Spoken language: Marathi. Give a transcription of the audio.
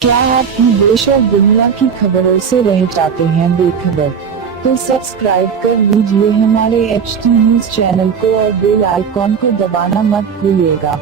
क्या आप देश और दुनिया की खबरों से रह जाते हैं बेखबर? तो सब्सक्राइब कर लीजिए हमारे HT न्यूज चैनल को और बेल आइकॉन को दबाना मत भूलिएगा।